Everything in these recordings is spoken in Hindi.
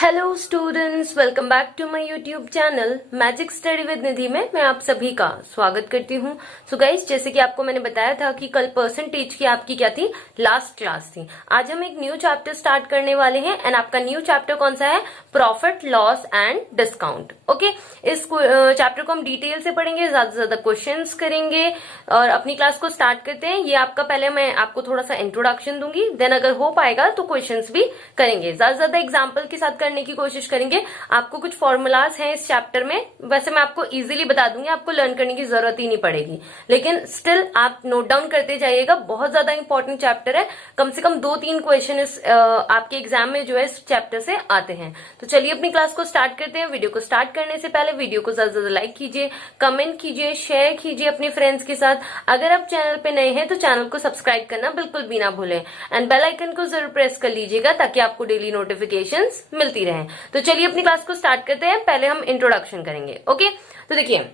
Hello students, welcome back to my YouTube channel magic study with Nidhi में मैं आप सभी का स्वागत करती हूँ। सो गाइस, जैसे कि आपको मैंने बताया था कि कल परसेंटेज की आपकी क्या थी, लास्ट क्लास थी। आज हम एक न्यू चैप्टर स्टार्ट करने वाले हैं एंड आपका न्यू चैप्टर कौन सा है? Profit, loss and discount. Okay, इस चैप्टर को हम डिटेल से पढ़ेंगे, ज्यादा से ज्यादा क्वेश्चन करेंगे और अपनी क्लास को स्टार्ट करते हैं। ये आपका पहले मैं आपको थोड़ा सा इंट्रोडक्शन दूंगी, देन अगर हो पाएगा तो क्वेश्चन भी करेंगे। ज्यादा से ज्यादा एग्जाम्पल के साथ करने की कोशिश करेंगे। आपको कुछ फॉर्मूलाज हैं इस चैप्टर में, वैसे मैं आपको इजीली बता दूंगी, आपको लर्न करने की जरूरत ही नहीं पड़ेगी, लेकिन स्टिल आप नोट डाउन करते जाइएगा। बहुत ज्यादा इंपॉर्टेंट चैप्टर है, कम से कम 2-3 क्वेश्चन इस आपके एग्जाम में जो है इस चैप्टर से आते हैं। तो चलिए अपनी क्लास को स्टार्ट करते हैं। वीडियो को स्टार्ट करने से पहले वीडियो को ज्यादा से ज्यादा लाइक कीजिए, कमेंट कीजिए, शेयर कीजिए अपने फ्रेंड्स के साथ। अगर आप चैनल पे नए हैं तो चैनल को सब्सक्राइब करना बिल्कुल भी ना भूलें एंड बेल आइकन को जरूर प्रेस कर लीजिएगा ताकि आपको डेली नोटिफिकेशंस मिलती रहें। तो चलिए अपनी क्लास को स्टार्ट करते हैं। पहले हम इंट्रोडक्शन करेंगे। ओके, तो देखिए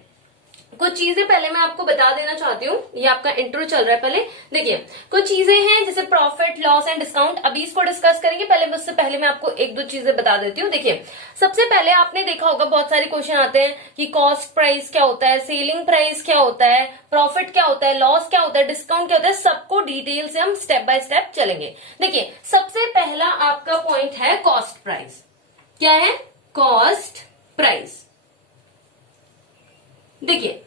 कुछ चीजें पहले मैं आपको बता देना चाहती हूँ। ये आपका इंट्रो चल रहा है। पहले देखिए कुछ चीजें हैं जैसे प्रॉफिट, लॉस एंड डिस्काउंट, अभी इसको डिस्कस करेंगे। पहले उससे पहले मैं आपको 1-2 चीजें बता देती हूँ। देखिए सबसे पहले आपने देखा होगा बहुत सारे क्वेश्चन आते हैं कि कॉस्ट प्राइस क्या होता है, सेलिंग प्राइस क्या होता है, प्रॉफिट क्या होता है, लॉस क्या होता है, डिस्काउंट क्या होता है। सबको डिटेल से हम स्टेप बाय स्टेप चलेंगे। देखिए सबसे पहला आपका पॉइंट है कॉस्ट प्राइस। क्या है? Cost price. देखिए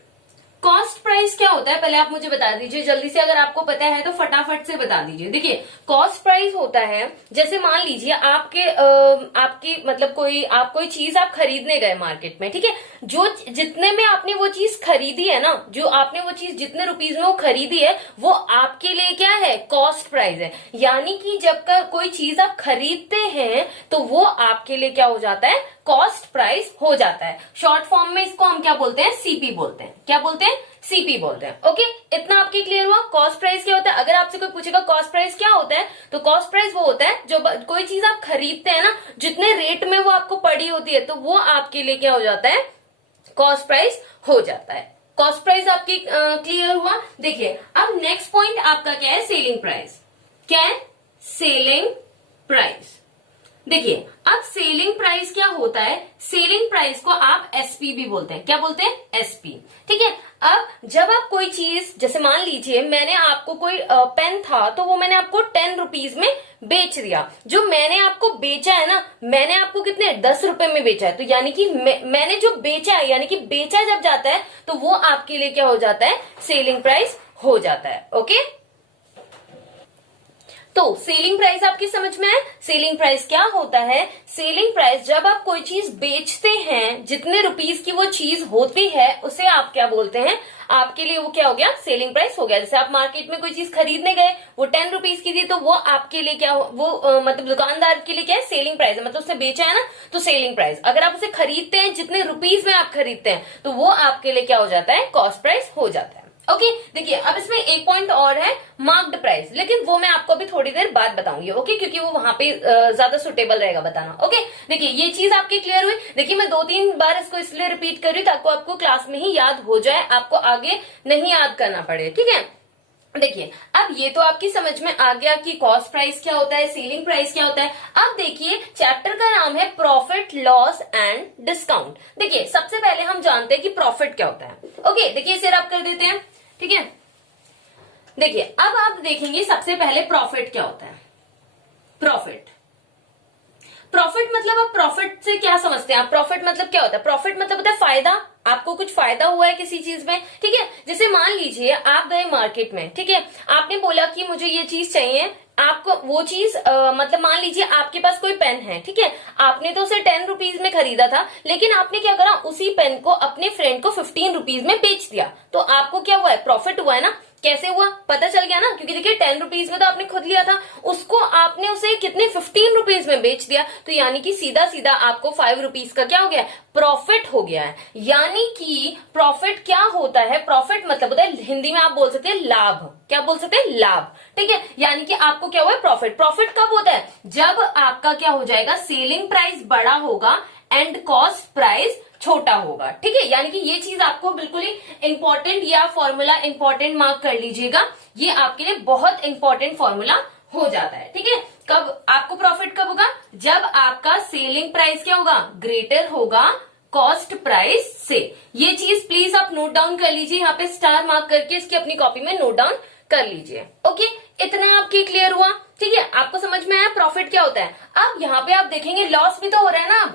कॉस्ट प्राइस क्या होता है पहले आप मुझे बता दीजिए जल्दी से, अगर आपको पता है तो फटाफट से बता दीजिए। देखिए कॉस्ट प्राइस होता है, जैसे मान लीजिए आपकी मतलब आप कोई चीज आप खरीदने गए मार्केट में, ठीक है, जो जितने में आपने वो चीज खरीदी है ना, जो आपने वो चीज जितने रुपीज में वो खरीदी है, वो आपके लिए क्या है? कॉस्ट प्राइस है। यानी कि जब कोई चीज आप खरीदते हैं तो वो आपके लिए क्या हो जाता है? कॉस्ट प्राइस हो जाता है। शॉर्ट फॉर्म में इसको हम क्या बोलते हैं? सीपी बोलते हैं। क्या बोलते हैं? सीपी बोलते हैं। ओके, इतना आपके क्लियर हुआ? कॉस्ट प्राइस क्या होता है? अगर आपसे कोई पूछेगा कॉस्ट प्राइस क्या होता है, तो कॉस्ट प्राइस वो होता है जो कोई चीज आप खरीदते हैं ना, जितने रेट में वो आपको पड़ी होती है, तो वो आपके लिए क्या हो जाता है? कॉस्ट प्राइस हो जाता है। कॉस्ट प्राइस आपकी क्लियर हुआ? देखिए अब नेक्स्ट पॉइंट आपका क्या है? Selling price. क्या है? Selling price. देखिए अब सेलिंग प्राइस क्या होता है? सेलिंग प्राइस को आप एसपी भी बोलते हैं। क्या बोलते हैं? एसपी। ठीक है, अब जब आप कोई चीज, जैसे मान लीजिए मैंने आपको कोई पेन था तो वो मैंने आपको 10 रुपीज में बेच दिया। जो मैंने आपको बेचा है ना, मैंने आपको कितने? 10 रुपए में बेचा है। तो यानी कि मैंने जो बेचा है, यानी कि बेचा जब जाता है तो वो आपके लिए क्या हो जाता है? सेलिंग प्राइस हो जाता है। ओके, तो सेलिंग प्राइस आपकी समझ में है? सेलिंग प्राइस क्या होता है? सेलिंग प्राइस जब आप कोई चीज बेचते हैं, जितने रुपीस की वो चीज होती है, उसे आप क्या बोलते हैं? आपके लिए वो क्या हो गया? सेलिंग प्राइस हो गया। जैसे आप मार्केट में कोई चीज खरीदने गए, वो 10 रुपीस की थी, तो वो आपके लिए क्या मतलब दुकानदार के लिए क्या है? सेलिंग प्राइस है। मतलब उसने बेचा है ना, तो सेलिंग प्राइस। अगर आप उसे खरीदते हैं, जितने रुपीस में आप खरीदते हैं, तो वो आपके लिए क्या हो जाता है? कॉस्ट प्राइस हो जाता है। ओके, देखिए अब इसमें एक पॉइंट और है, मार्क्ड प्राइस, लेकिन वो मैं आपको अभी थोड़ी देर बाद बताऊंगी। ओके, क्योंकि वो वहां पे ज्यादा सुटेबल रहेगा बताना। ओके, देखिए ये चीज आपकी क्लियर हुई? देखिए मैं 2-3 बार इसको इसलिए रिपीट कर रही हूँ ताकि आपको क्लास में ही याद हो जाए, आपको आगे नहीं याद करना पड़े। ठीक है, देखिए अब ये तो आपकी समझ में आ गया कि कॉस्ट प्राइस क्या होता है, सेलिंग प्राइस क्या होता है। अब देखिए चैप्टर का नाम है प्रॉफिट, लॉस एंड डिस्काउंट। देखिए सबसे पहले हम जानते हैं कि प्रॉफिट क्या होता है। ओके, देखिए इसे रब कर देते हैं। ठीक है, देखिए अब आप देखेंगे सबसे पहले प्रॉफिट क्या होता है। प्रॉफिट, प्रॉफिट मतलब आप प्रॉफिट से क्या समझते हैं? आप प्रॉफिट मतलब क्या होता है? प्रॉफिट मतलब होता है फायदा। आपको कुछ फायदा हुआ है किसी चीज में, ठीक है। जैसे मान लीजिए आप गए मार्केट में, ठीक है, आपने बोला कि मुझे ये चीज चाहिए, आपको वो चीज मतलब मान लीजिए आपके पास कोई पेन है, ठीक है, आपने तो उसे 10 रुपीज में खरीदा था, लेकिन आपने क्या करा? उसी पेन को अपने फ्रेंड को 15 रुपीज में बेच दिया। तो आपको क्या हुआ है? प्रॉफिट हुआ है ना। कैसे हुआ? पता चल गया ना, क्योंकि देखिए 10 रुपीज में तो आपने खुद लिया था, उसको आपने उसे कितने? 15 रुपीज में बेच दिया। तो यानी कि सीधा सीधा आपको 5 रुपीज का क्या हो गया? प्रॉफिट हो गया है। यानी कि प्रॉफिट क्या होता है? प्रॉफिट मतलब होता है, हिंदी में आप बोल सकते हैं लाभ। क्या बोल सकते हैं? लाभ। ठीक है, यानी कि आपको क्या हुआ है? प्रॉफिट। प्रॉफिट कब होता है? जब आपका क्या हो जाएगा? सेलिंग प्राइस बड़ा होगा एंड कॉस्ट प्राइस छोटा होगा। ठीक है, यानी कि ये चीज आपको बिल्कुल ही इंपॉर्टेंट, या फॉर्मूला इंपॉर्टेंट मार्क कर लीजिएगा, ये आपके लिए बहुत इंपॉर्टेंट फॉर्मूला हो जाता है। ठीक है, कब आपको प्रॉफिट कब होगा, जब आपका सेलिंग प्राइस क्या होगा, ग्रेटर होगा कॉस्ट प्राइस से। ये चीज प्लीज आप नोट डाउन कर लीजिए, यहाँ पे स्टार मार्क करके इसकी अपनी कॉपी में नोट डाउन कर लीजिए। ओके, इतना आपकी क्लियर हुआ। ठीक है, आपको समझ में आया प्रॉफिट क्या होता है। अब यहाँ पे आप देखेंगे लॉस भी तो हो रहा है ना,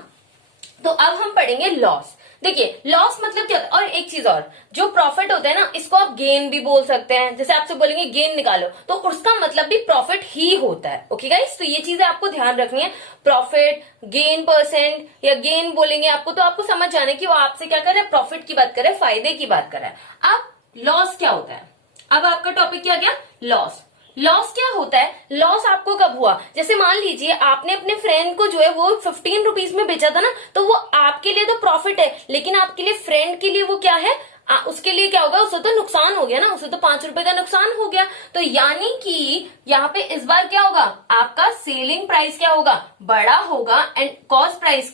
तो अब हम पढ़ेंगे लॉस। देखिए लॉस मतलब क्या होता है, और एक चीज और, जो प्रॉफिट होता है ना इसको आप गेन भी बोल सकते हैं। जैसे आपसे बोलेंगे गेन निकालो, तो उसका मतलब भी प्रॉफिट ही होता है। ओके गाइस, तो ये चीजें आपको ध्यान रखनी है। प्रॉफिट, गेन परसेंट या गेन बोलेंगे आपको, तो आपको समझ जाना है कि वो आपसे क्या कर रहा है, प्रॉफिट की बात कर रहा है, फायदे की बात कर रहा है। अब लॉस क्या होता है, अब आपका टॉपिक क्या गया, लॉस। लॉस क्या होता है, लॉस आपको कब हुआ, जैसे मान लीजिए आपने अपने फ्रेंड को जो है वो 15 रुपीज में बेचा था ना, तो वो आपके लिए तो प्रॉफिट है, लेकिन आपके लिए फ्रेंड के लिए वो क्या है, उसके लिए क्या होगा, उसे तो नुकसान हो गया ना, उसे तो 5 रुपए का नुकसान हो गया। तो यानी कि यहाँ पे इस बार क्या होगा, आपका सेलिंग प्राइस क्या होगा, बड़ा होगा, and cost price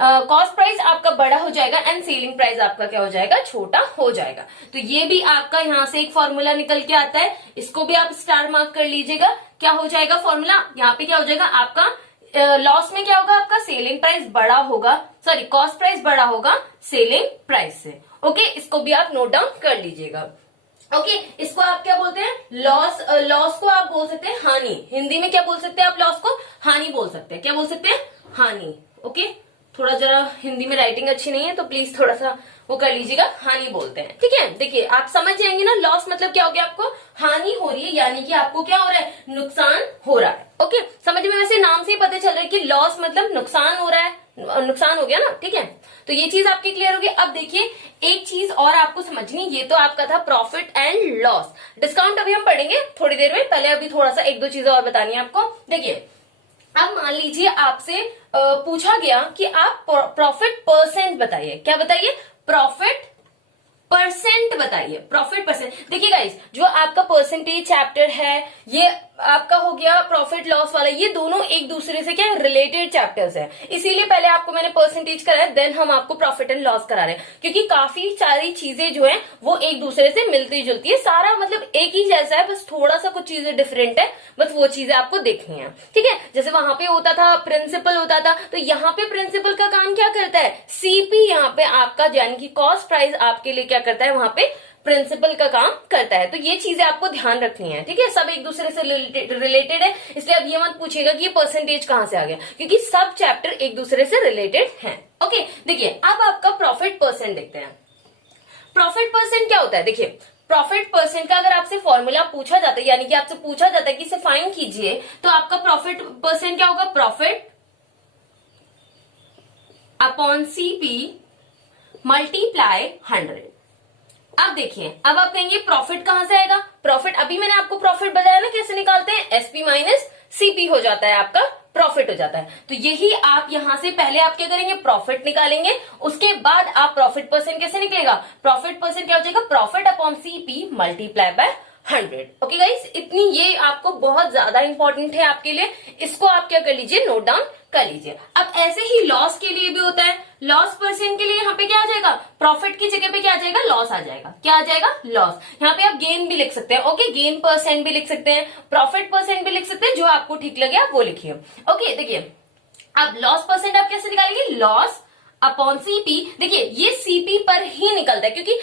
cost price आपका बड़ा हो जाएगा एंड सेलिंग प्राइस आपका क्या हो जाएगा, छोटा हो जाएगा। तो ये भी आपका यहाँ से एक फॉर्मूला निकल के आता है, इसको भी आप स्टार मार्क कर लीजिएगा। क्या हो जाएगा फॉर्मूला, यहाँ पे क्या हो जाएगा आपका, लॉस में क्या होगा, आपका सेलिंग प्राइस बड़ा होगा, सॉरी कॉस्ट प्राइस बड़ा होगा सेलिंग प्राइस से। ओके, इसको भी आप नोट डाउन कर लीजिएगा। ओके, इसको आप क्या बोलते हैं, लॉस। लॉस को आप बोल सकते हैं हानि, हिंदी में क्या बोल सकते हैं आप, लॉस को हानि बोल सकते हैं। क्या बोल सकते हैं, हानि। ओके, थोड़ा जरा हिंदी में राइटिंग अच्छी नहीं है तो प्लीज थोड़ा सा वो कर लीजिएगा, हानि बोलते हैं। ठीक है, देखिए आप समझ जाएंगे ना, लॉस मतलब क्या हो गया, आपको हानि हो रही है, यानी कि आपको क्या हो रहा है, नुकसान हो रहा है। ओके, समझ में, वैसे नाम से ही पता चल रहा है कि लॉस मतलब नुकसान हो रहा है, नुकसान हो गया ना। ठीक है, तो ये चीज आपकी क्लियर होगी। अब देखिए एक चीज और आपको समझनी, ये तो आपका था प्रॉफिट एंड लॉस। डिस्काउंट अभी हम पढ़ेंगे थोड़ी देर में, पहले अभी थोड़ा सा एक दो चीजें और बतानी है आपको। देखिए अब मान लीजिए आपसे पूछा गया कि आप प्रॉफिट परसेंट बताइए। क्या बताइए, प्रॉफिट परसेंट बताइए, प्रॉफिट परसेंट। देखिए गाइस, जो आपका परसेंटेज चैप्टर है, ये आपका हो गया प्रॉफिट लॉस वाला, ये दोनों एक दूसरे से क्या रिलेटेड चैप्टर्स है, इसीलिए पहले आपको मैंने परसेंटेज कराया, देन हम आपको प्रॉफिट एंड लॉस करा रहे हैं, क्योंकि काफी सारी चीजें जो है वो एक दूसरे से मिलती जुलती है, सारा मतलब एक ही जैसा है, बस थोड़ा सा कुछ चीजें डिफरेंट है, बस वो चीजें आपको देखनी है। ठीक है, जैसे वहां पे होता था प्रिंसिपल होता था, तो यहाँ पे प्रिंसिपल का काम क्या करता है, सीपी, यहाँ पे आपका यानी कि कॉस्ट प्राइस आपके लिए क्या करता है, वहां पे प्रिंसिपल का काम करता है। तो ये चीजें आपको ध्यान रखनी है। ठीक है, सब एक दूसरे से रिलेटेड है, इसलिए अब ये मत पूछेगा कि ये परसेंटेज कहां से आ गया, क्योंकि सब चैप्टर एक दूसरे से रिलेटेड हैं। ओके, देखिए अब आपका प्रॉफिट परसेंट देखते हैं। प्रॉफिट परसेंट क्या होता है, देखिए प्रॉफिट परसेंट का अगर आपसे फॉर्मूला पूछा जाता है, यानी कि आपसे पूछा जाता है कि इसे फाइंड कीजिए, तो आपका प्रॉफिट परसेंट क्या होगा, प्रॉफिट अपॉन सीपी मल्टीप्लाई 100। अब देखिए, अब आप कहेंगे प्रॉफिट कहां से आएगा, प्रॉफिट अभी मैंने आपको प्रॉफिट बताया ना कैसे निकालते हैं, एसपी माइनस सीपी हो जाता है, आपका प्रॉफिट हो जाता है। तो यही आप यहां से पहले आप क्या करेंगे, प्रॉफिट निकालेंगे, उसके बाद आप प्रॉफिट परसेंट कैसे निकलेगा, प्रॉफिट परसेंट क्या हो जाएगा, profit upon CP multiply by 100। Okay guys, इतनी ये आपको बहुत ज्यादा इंपॉर्टेंट है आपके लिए, इसको आप क्या कर लीजिए, नोट डाउन कर लीजिए। अब ऐसे ही लॉस के लिए भी होता है, लॉस परसेंट के लिए यहाँ पे क्या आ जाएगा, प्रॉफिट की जगह पे क्या आ जाएगा, लॉस आ जाएगा। क्या आ जाएगा, लॉस। यहाँ पे आप गेन भी लिख सकते हैं, ओके, गेन परसेंट भी लिख सकते हैं, प्रॉफिट परसेंट भी लिख सकते हैं, जो आपको ठीक लगे आप वो लिखिए। ओके, देखिए अब लॉस परसेंट आप कैसे निकालेंगे, लॉस अपॉन सीपी। देखिए ये सीपी पर ही निकलता है, क्योंकि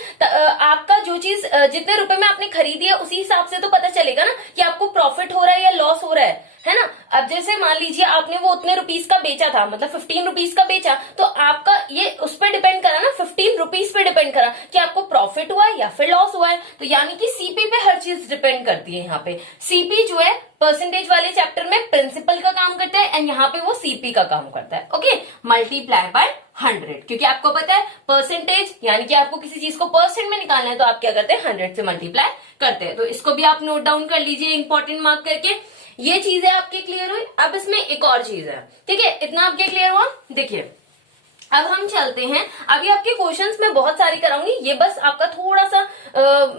आपका जो चीज जितने रुपए में आपने खरीदी है उसी हिसाब से तो पता चलेगा ना कि आपको प्रॉफिट हो रहा है या लॉस हो रहा है ना। अब जैसे मान लीजिए आपने वो उतने रुपीस का बेचा था, मतलब 15 रुपीस का बेचा, तो आपका ये उस पर डिपेंड करा ना, 15 रुपीस पे डिपेंड करा कि आपको प्रॉफिट हुआ है या फिर लॉस हुआ है। तो यानी कि सीपी पे हर चीज डिपेंड करती है। यहाँ पे सीपी जो है परसेंटेज वाले चैप्टर में प्रिंसिपल का काम करता है, एंड यहाँ पे वो सीपी का काम करता है। ओके, मल्टीप्लाई बाय 100, क्योंकि आपको पता है परसेंटेज यानी कि आपको किसी चीज को परसेंट में निकालना है, तो आप क्या करते हैं, 100 से मल्टीप्लाई करते हैं। तो इसको भी आप नोट डाउन कर लीजिए इंपॉर्टेंट मार्क करके। ये चीजें आपके क्लियर हुई। अब इसमें एक और चीज है, ठीक है, इतना आपके क्लियर हुआ। देखिए अब हम चलते हैं, अभी आपके क्वेश्चंस में बहुत सारे कराऊंगी, ये बस आपका थोड़ा सा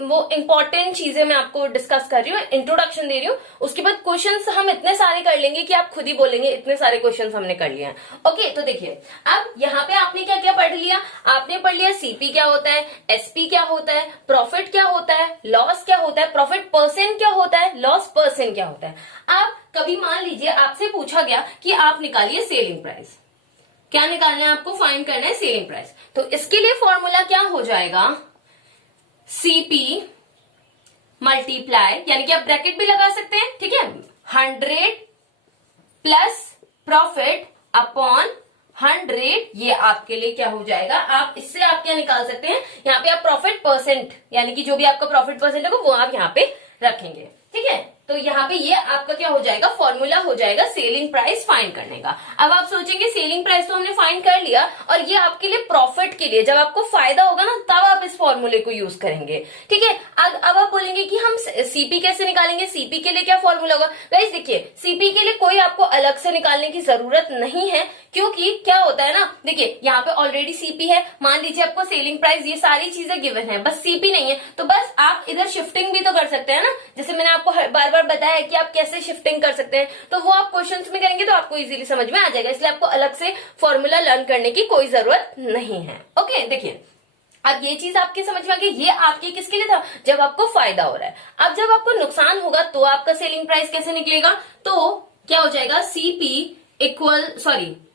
वो इंपॉर्टेंट चीजें मैं आपको डिस्कस कर रही हूँ, इंट्रोडक्शन दे रही हूँ। उसके बाद क्वेश्चंस हम इतने सारे कर लेंगे कि आप खुद ही बोलेंगे इतने सारे क्वेश्चंस हमने कर लिए हैं। ओके, तो देखिए अब यहाँ पे आपने क्या क्या पढ़ लिया, आपने पढ़ लिया सीपी क्या होता है, एसपी क्या होता है, प्रॉफिट क्या होता है, लॉस क्या होता है, प्रॉफिट परसेंट क्या होता है, लॉस परसेंट क्या होता है। अब कभी मान लीजिए आपसे पूछा गया कि आप निकालिए सेलिंग प्राइस, क्या निकालना है आपको, फाइंड करना है सेलिंग प्राइस। तो इसके लिए फॉर्मूला क्या हो जाएगा, सीपी मल्टीप्लाई, यानी कि आप ब्रैकेट भी लगा सकते हैं, ठीक है, 100 प्लस प्रॉफिट अपॉन 100, ये आपके लिए क्या हो जाएगा, आप इससे आप क्या निकाल सकते हैं, यहाँ पे आप प्रॉफिट परसेंट, यानी कि जो भी आपका प्रॉफिट परसेंट होगा वो आप यहाँ पे रखेंगे, ठीक है। तो यहाँ पे ये आपका क्या हो जाएगा, फॉर्मूला हो जाएगा सेलिंग प्राइस फाइंड करने का। अब आप सोचेंगे सेलिंग प्राइस तो हमने फाइंड कर लिया, और ये आपके लिए प्रॉफिट के लिए, जब आपको फायदा होगा ना तब आप इस फॉर्मूले को यूज करेंगे, ठीक है। अब आप बोलेंगे कि हम सीपी कैसे निकालेंगे, सीपी के लिए क्या फॉर्मूला होगा। गाइस देखिए, सीपी के लिए कोई आपको अलग से निकालने की जरूरत नहीं है, क्योंकि क्या होता है ना, देखिए यहाँ पे ऑलरेडी सीपी है, मान लीजिए आपको सेलिंग प्राइस, ये सारी चीजें गिवन है, बस सीपी नहीं है, तो बस आप इधर शिफ्टिंग भी तो कर सकते हैं ना, जैसे मैंने आपको बार बार बताया है कि आप कैसे शिफ्टिंग कर सकते हैं, तो वो आप क्वेश्चंस में करेंगे तो आपको इजीली समझ में आ जाएगा, इसलिए आपको अलग से फॉर्मूला लर्न करने की कोई जरूरत नहीं है। ओके, देखिए अब ये चीज आपके समझ में आ गई, ये आपके किसके लिए था, जब आपको फायदा हो रहा है। अब जब आपको नुकसान होगा तो आपका सेलिंग प्राइस कैसे निकलेगा, तो क्या हो जाएगा,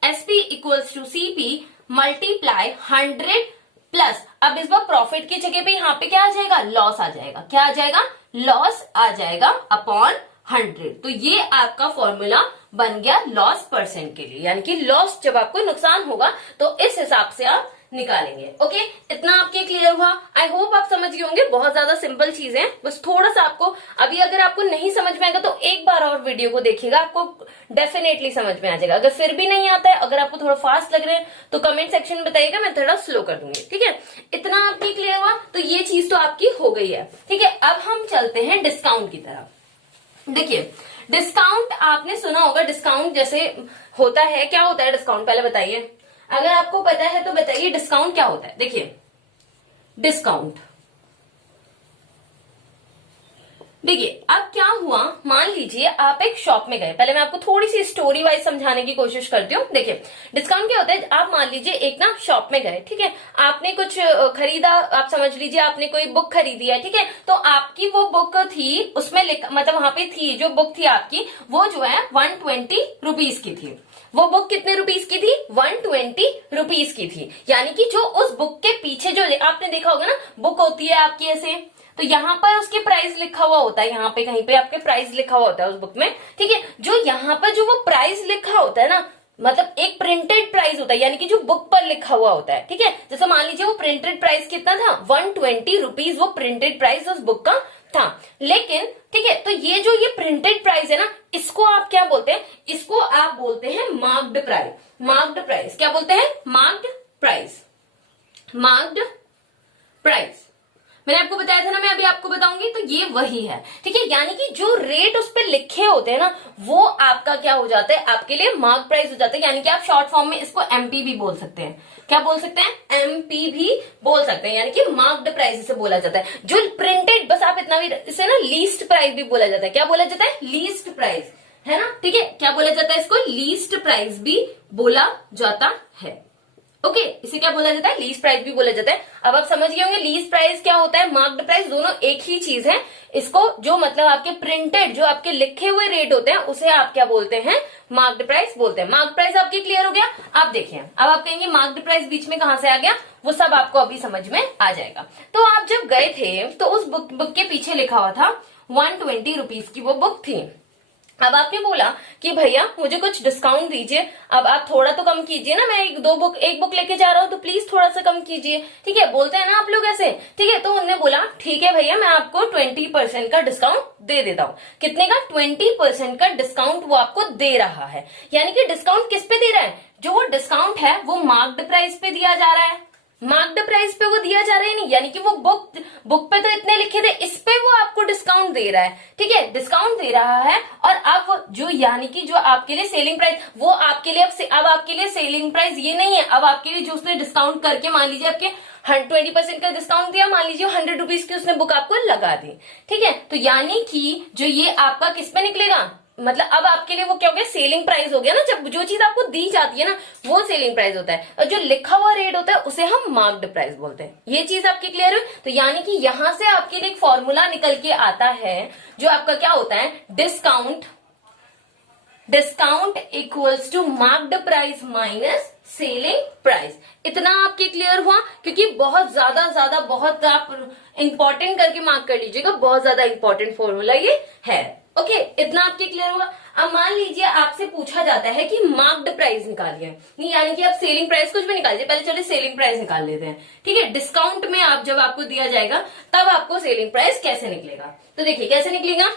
SP equals to CP multiply 100 plus, अब इस बार प्रॉफिट की जगह पे यहाँ पे क्या आ जाएगा, लॉस आ जाएगा, क्या आ जाएगा, लॉस आ जाएगा अपॉन 100। तो ये आपका फॉर्मूला बन गया लॉस परसेंट के लिए, यानी कि लॉस जब आपको नुकसान होगा तो इस हिसाब से आप निकालेंगे। ओके, इतना आपके क्लियर हुआ, आई होप आप समझ गए होंगे, बहुत ज्यादा सिंपल चीज है, बस थोड़ा सा आपको अभी अगर आपको नहीं समझ में आएगा तो एक बार और वीडियो को देखिएगा, आपको डेफिनेटली समझ में आ जाएगा। अगर फिर भी नहीं आता है, अगर आपको थोड़ा फास्ट लग रहा है तो कमेंट सेक्शन में बताइएगा, मैं थोड़ा स्लो कर दूंगी, ठीक है। इतना आपकी क्लियर हुआ, तो ये चीज तो आपकी हो गई है, ठीक है। अब हम चलते हैं डिस्काउंट की तरफ। देखिए डिस्काउंट आपने सुना होगा, डिस्काउंट जैसे होता है, क्या होता है डिस्काउंट, पहले बताइए, अगर आपको पता है तो बताइए डिस्काउंट क्या होता है। देखिए डिस्काउंट, देखिए अब क्या हुआ, मान लीजिए आप एक शॉप में गए, पहले मैं आपको थोड़ी सी स्टोरी वाइज समझाने की कोशिश करती हूँ। देखिए डिस्काउंट क्या होता है, आप मान लीजिए एक ना शॉप में गए, ठीक है, आपने कुछ खरीदा, आप समझ लीजिए आपने कोई बुक खरीदी है, ठीक है, तो आपकी वो बुक थी, उसमें मतलब वहां पे थी, जो बुक थी आपकी वो जो है 120 रुपीज की थी। वो बुक कितने रुपीज की थी, 120 रुपीज की थी, यानी कि जो उस बुक के पीछे जो आपने देखा होगा ना, बुक होती है आपकी ऐसे, तो यहाँ पर उसके प्राइस लिखा हुआ होता है, यहाँ पे कहीं पे आपके प्राइस लिखा हुआ होता है उस बुक में, ठीक है। जो यहाँ पर जो वो प्राइस लिखा होता है ना, मतलब एक प्रिंटेड प्राइस होता है, यानी कि जो बुक पर लिखा हुआ होता है, ठीक है। जैसे मान लीजिए वो प्रिंटेड प्राइस कितना था, 120 रुपीज, वो प्रिंटेड प्राइस उस बुक का था। लेकिन ठीक है, तो ये जो ये प्रिंटेड प्राइस है ना, इसको आप क्या बोलते हैं, इसको आप बोलते हैं मार्क्ड प्राइस। मार्क्ड प्राइस क्या बोलते हैं, मार्क्ड प्राइस, मार्क्ड प्राइस। मैंने आपको बताया था ना, मैं अभी आपको बताऊंगी, तो ये वही है, ठीक है। यानी कि जो रेट उस पर लिखे होते हैं ना, वो आपका क्या हो जाता है, आपके लिए मार्क प्राइस हो जाता है। यानी कि आप शॉर्ट फॉर्म में इसको एमपी भी बोल सकते हैं, क्या बोल सकते हैं, एमपी भी बोल सकते हैं, यानी कि मार्क्ड प्राइस इसे बोला जाता है। जो प्रिंटेड, बस आप इतना भी, इसे ना लीस्ट प्राइस भी बोला जाता है, क्या बोला जाता है, लीस्ट प्राइस, है ना, ठीक है। क्या बोला जाता है इसको, लीस्ट प्राइस भी बोला जाता है। ओके, इसे क्या बोला जाता है, लीस्ट प्राइस भी बोला जाता है। अब आप समझ गए होंगे लीस्ट प्राइस क्या होता है, मार्क्ड प्राइस, दोनों एक ही चीज है। इसको जो मतलब आपके प्रिंटेड, जो आपके लिखे हुए रेट होते हैं, उसे आप क्या बोलते हैं, मार्क्ड प्राइस बोलते हैं। मार्क्ड प्राइस आपके क्लियर हो गया। अब देखिए, अब आप कहेंगे मार्क्ड प्राइस बीच में कहां से आ गया, वो सब आपको अभी समझ में आ जाएगा। तो आप जब गए थे तो उस बुक के पीछे लिखा हुआ था 120 रुपीज की वो बुक थी। अब आपने बोला कि भैया मुझे कुछ डिस्काउंट दीजिए, अब आप थोड़ा तो कम कीजिए ना, मैं एक बुक लेके जा रहा हूँ, तो प्लीज थोड़ा सा कम कीजिए, ठीक है, बोलते हैं ना आप लोग ऐसे, ठीक है। तो उन्होंने बोला ठीक है भैया, मैं आपको 20% का डिस्काउंट दे देता हूँ। कितने का, 20% का डिस्काउंट वो आपको दे रहा है। यानी कि डिस्काउंट किस पे दे रहा है, जो वो डिस्काउंट है वो मार्क्ड प्राइस पे दिया जा रहा है, मार्क्ड प्राइस पे वो दिया जा रहा है नहीं, यानी कि वो बुक पे तो इतने लिखे थे, इस पे वो आपको डिस्काउंट दे रहा है, ठीक है, डिस्काउंट दे रहा है। और अब जो यानी कि जो आपके लिए सेलिंग प्राइस, वो आपके लिए अब आपके लिए सेलिंग प्राइस ये नहीं है, अब आपके लिए जो उसने डिस्काउंट करके, मान लीजिए आपके 20% का डिस्काउंट दिया, मान लीजिए 100 रुपीज की उसने बुक आपको लगा दी, ठीक है। तो यानी कि जो ये आपका किस पे निकलेगा, मतलब अब आपके लिए वो क्या हो गया, सेलिंग प्राइस हो गया ना। जब जो चीज आपको दी जाती है ना वो सेलिंग प्राइस होता है, और जो लिखा हुआ रेट होता है उसे हम मार्क्ड प्राइस बोलते हैं। ये चीज आपकी क्लियर है। तो यानी कि यहां से आपके लिए एक फॉर्मूला निकल के आता है जो आपका क्या होता है, discount equals to marked price minus selling price. इतना आपके क्लियर हुआ, क्योंकि बहुत ज्यादा बहुत आप इंपॉर्टेंट करके मार्क कर लीजिएगा, बहुत ज्यादा इंपॉर्टेंट फॉर्मूला ये है। ओके, इतना आपके क्लियर हुआ। अब मान लीजिए आपसे पूछा जाता है कि मार्क्ड प्राइस निकालिए, नहीं यानी कि आप सेलिंग प्राइस कुछ भी निकालिए, पहले चलिए सेलिंग प्राइस निकाल लेते हैं, ठीक है। डिस्काउंट में आप जब आपको दिया जाएगा तब आपको सेलिंग प्राइस कैसे निकलेगा, तो देखिए कैसे निकलेगा।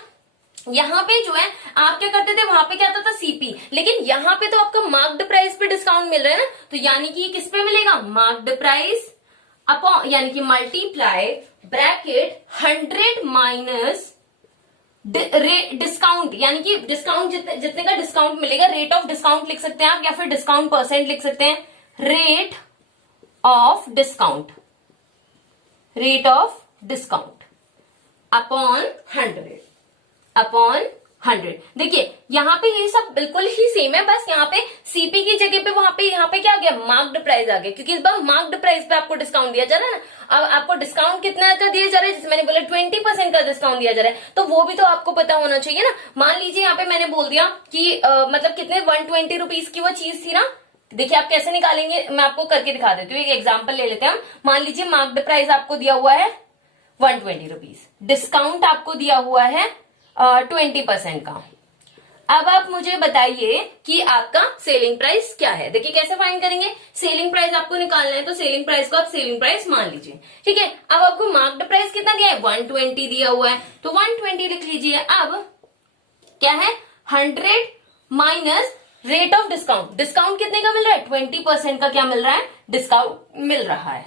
यहाँ पे जो है आप क्या करते थे, वहां पे क्या आता था सीपी, लेकिन यहाँ पे तो आपका मार्क्ड प्राइस पे डिस्काउंट मिल रहा है ना, तो यानी कि किस पे मिलेगा, मार्क्ड प्राइस अपॉन, यानी कि मल्टीप्लाई ब्रैकेट 100 माइनस डिस्काउंट, यानी कि डिस्काउंट जितने का डिस्काउंट मिलेगा, रेट ऑफ डिस्काउंट लिख सकते हैं आप, या फिर डिस्काउंट परसेंट लिख सकते हैं, रेट ऑफ डिस्काउंट अपॉन 100। देखिए यहाँ पे ये सब बिल्कुल ही सेम है, बस यहाँ पे सीपी की जगह पे वहां पे यहाँ पे क्या आ गया, मार्क्ड प्राइस आ गया, क्योंकि इस बार मार्क्ड प्राइस पे आपको डिस्काउंट दिया जा रहा है ना। अब आपको डिस्काउंट कितना का दिया जा रहा है, जैसे मैंने बोला 20% का डिस्काउंट दिया जा रहा है, तो वो भी तो आपको पता होना चाहिए ना। मान लीजिए यहाँ पे मैंने बोल दिया कि मतलब कितने 120 रुपीज की वो चीज थी ना। देखिए आप कैसे निकालेंगे, मैं आपको करके दिखा देती हूँ, एक एग्जाम्पल ले लेते हैं हम। मान लीजिए मार्क्ड प्राइस आपको दिया हुआ है 120 रुपीज, डिस्काउंट आपको दिया हुआ है 20% का। अब आप मुझे बताइए कि आपका सेलिंग प्राइस क्या है। देखिए कैसे फाइंड करेंगे, सेलिंग प्राइस आपको निकालना है, तो सेलिंग प्राइस को आप सेलिंग प्राइस मान लीजिए, ठीक है। अब आपको मार्क्ड प्राइस कितना दिया है, 120 दिया हुआ है, तो 120 लिख लीजिए। अब क्या है, 100 minus rate of discount, discount कितने का मिल रहा है, 20% का क्या मिल रहा है, डिस्काउंट मिल रहा है,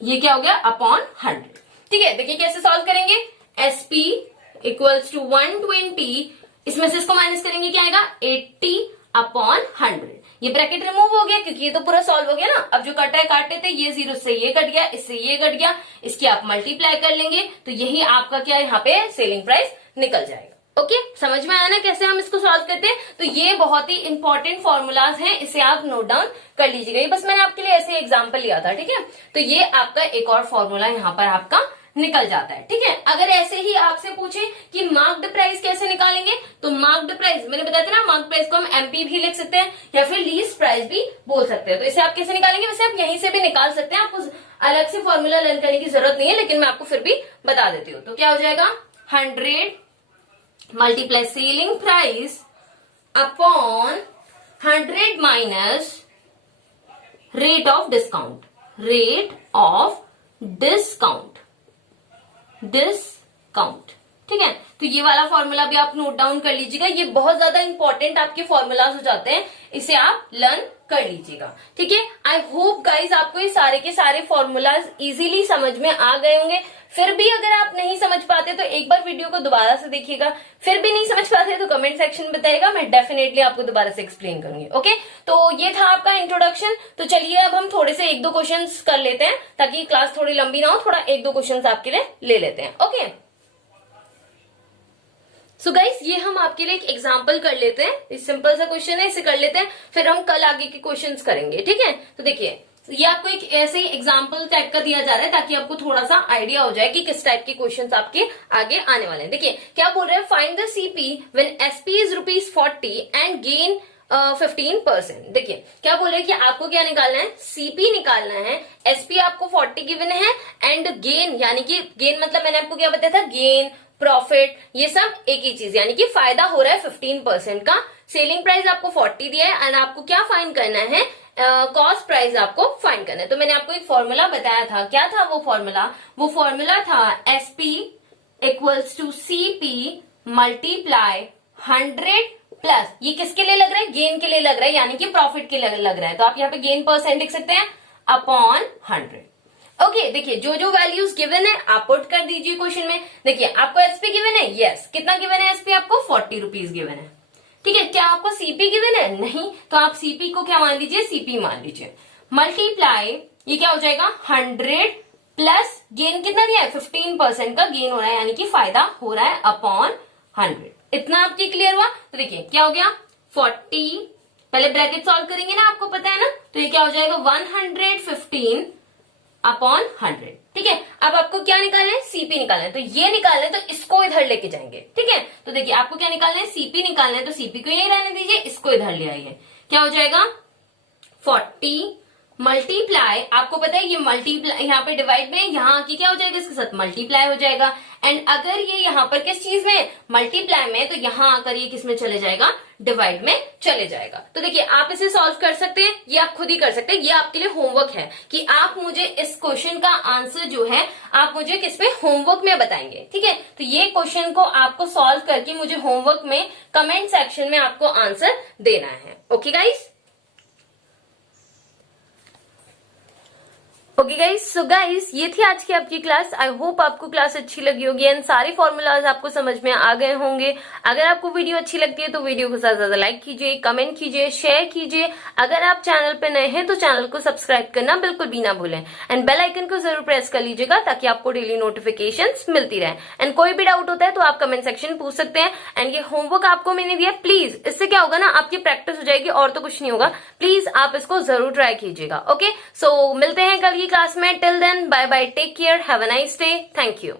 ये क्या हो गया, अपॉन 100, ठीक है। देखिए कैसे सॉल्व करेंगे, एसपी इक्वल्स टू 120, इसमें से इसको माइनस करेंगे, क्या आएगा 80 अपॉन 100। ये ब्रैकेट रिमूव हो गया क्योंकि ये तो पूरा सॉल्व हो गया ना। अब जो कट है काटे थे, ये 0 से ये कट गया, इससे ये कट गया, इसकी आप मल्टीप्लाई कर लेंगे, तो यही आपका क्या यहाँ पे सेलिंग प्राइस निकल जाएगा। ओके, समझ में आया ना कैसे हम इसको सॉल्व करते हैं। तो ये बहुत ही इंपॉर्टेंट फॉर्मूलाज हैं, इसे आप नोट डाउन कर लीजिएगा। ये बस मैंने आपके लिए ऐसे एग्जाम्पल लिया था, ठीक है। तो ये आपका एक और फॉर्मूला यहाँ पर आपका निकल जाता है, ठीक है। अगर ऐसे ही आपसे पूछे कि मार्क्ड प्राइस कैसे निकालेंगे, तो मार्क्ड प्राइस मैंने बताया था ना, मार्क्ड प्राइस को हम एमपी भी लिख सकते हैं या फिर लीस्ट प्राइस भी बोल सकते हैं। तो इसे आप कैसे निकालेंगे, वैसे आप यहीं से भी निकाल सकते हैं, आपको अलग से फॉर्मूला लर्न करने की जरूरत नहीं है, लेकिन मैं आपको फिर भी बता देती हूँ। तो क्या हो जाएगा, 100 multiply selling price upon 100 minus rate of discount, ठीक है। तो ये वाला फॉर्मूला भी आप नोट डाउन कर लीजिएगा, ये बहुत ज्यादा इंपॉर्टेंट आपके फॉर्मूलाज हो जाते हैं, इसे आप लर्न कर लीजिएगा, ठीक है। आई होप गाइज आपको ये सारे के सारे फॉर्मूलाज इजीली समझ में आ गए होंगे। फिर भी अगर आप नहीं समझ पाते तो एक बार वीडियो को दोबारा से देखिएगा, फिर भी नहीं समझ पाते तो कमेंट सेक्शन में बताइएगा, मैं डेफिनेटली आपको दोबारा से एक्सप्लेन करूंगी। ओके, तो ये था आपका इंट्रोडक्शन। तो चलिए अब हम थोड़े से 1-2 क्वेश्चंस कर लेते हैं, ताकि क्लास थोड़ी लंबी ना हो, थोड़ा 1-2 क्वेश्चंस आपके लिए ले लेते हैं। ओके, सो गाइस ये हम आपके लिए एक एग्जाम्पल कर लेते हैं, इस सिंपल सा क्वेश्चन है, इसे कर लेते हैं, फिर हम कल आगे के क्वेश्चंस करेंगे, ठीक है। तो देखिए ये आपको एक ऐसे ही एग्जाम्पल टाइप का दिया जा रहा है, ताकि आपको थोड़ा सा आइडिया हो जाए कि किस टाइप के क्वेश्चंस आपके आगे आने वाले हैं। देखिए क्या बोल रहे हैं, find the CP when SP is ₹40 and gain 15%। देखिए क्या बोल रहे हैं कि आपको क्या निकालना है, सीपी निकालना है, एसपी आपको 40 गिवन है, एंड गेन, यानी कि गेन मतलब मैंने आपको क्या बताया था, गेन प्रॉफिट, ये सब एक ही चीज, यानी कि फायदा हो रहा है 15% का। सेलिंग प्राइस आपको 40 दिया है, एंड आपको क्या फाइंड करना है, कॉस्ट प्राइस आपको फाइंड करना है। तो मैंने आपको एक फॉर्मूला बताया था, क्या था वो फॉर्मूला था SP equals to CP multiply 100 plus, ये किसके लिए लग रहा है, गेन के लिए लग रहा है, यानी कि प्रॉफिट के लिए लग रहा है। तो आप यहाँ पे गेन परसेंट लिख सकते हैं अपॉन 100। ओके, देखिए जो जो वैल्यूज गिवन है आप पुट कर दीजिए क्वेश्चन में। देखिए आपको एसपी गिवन है, यस, कितना गिवन है एसपी आपको, 40 रुपीज गिवन है। ठीक है, क्या आपको सीपी गिवन है, नहीं, तो आप सीपी को क्या मान लीजिए, सीपी मान लीजिए। मल्टीप्लाई, ये क्या हो जाएगा 100 प्लस गेन कितना दिया है, 15% का गेन हो रहा है, यानी कि फायदा हो रहा है, अपॉन 100। इतना आपके क्लियर हुआ। तो देखिए क्या हो गया, 40, पहले ब्रैकेट सॉल्व करेंगे ना, आपको पता है ना, तो ये क्या हो जाएगा 115 अपॉन 100। ठीक है, अब आपको क्या निकालना है, सीपी निकालना है, तो ये निकालना है, तो इसको इधर लेके जाएंगे। ठीक है, तो देखिए आपको क्या निकालना है, सीपी निकालना है, तो सीपी को यही रहने दीजिए, इसको इधर ले आइए। क्या हो जाएगा 40 मल्टीप्लाई, आपको पता है ये मल्टीप्लाई यहाँ पे डिवाइड में, यहाँ आके क्या हो जाएगा, इसके साथ मल्टीप्लाई हो जाएगा। एंड अगर ये यहाँ पर किस चीज में, मल्टीप्लाई में, तो यहाँ आकर ये किस में चले जाएगा, डिवाइड में चले जाएगा। तो देखिए आप इसे सॉल्व कर सकते हैं, ये आप खुद ही कर सकते हैं, ये आपके लिए होमवर्क है कि आप मुझे इस क्वेश्चन का आंसर जो है आप मुझे किस में, होमवर्क में बताएंगे। ठीक है, तो ये क्वेश्चन को आपको सॉल्व करके मुझे होमवर्क में कमेंट सेक्शन में आपको आंसर देना है। Okay guys, okay guys, so guys ये थी आज की आपकी क्लास। आई होप आपको क्लास अच्छी लगी होगी एंड सारे फॉर्मूलाज आपको समझ में आ गए होंगे। अगर आपको वीडियो अच्छी लगती है तो वीडियो को ज्यादा लाइक कीजिए, कमेंट कीजिए, शेयर कीजिए। अगर आप चैनल पे नए हैं तो चैनल को सब्सक्राइब करना बिल्कुल भी ना भूलें एंड बेल आइकन को जरूर प्रेस कर लीजिएगा ताकि आपको डेली नोटिफिकेशंस मिलती रहे। एंड कोई भी डाउट होता है तो आप कमेंट सेक्शन पूछ सकते हैं। एंड ये होमवर्क आपको मैंने दिया, प्लीज इससे क्या होगा ना, आपकी प्रैक्टिस हो जाएगी और तो कुछ नहीं होगा। प्लीज आप इसको जरूर ट्राई कीजिएगा। ओके, सो मिलते हैं कल की क्लास में। Till then bye bye, take care, have a nice day, thank you.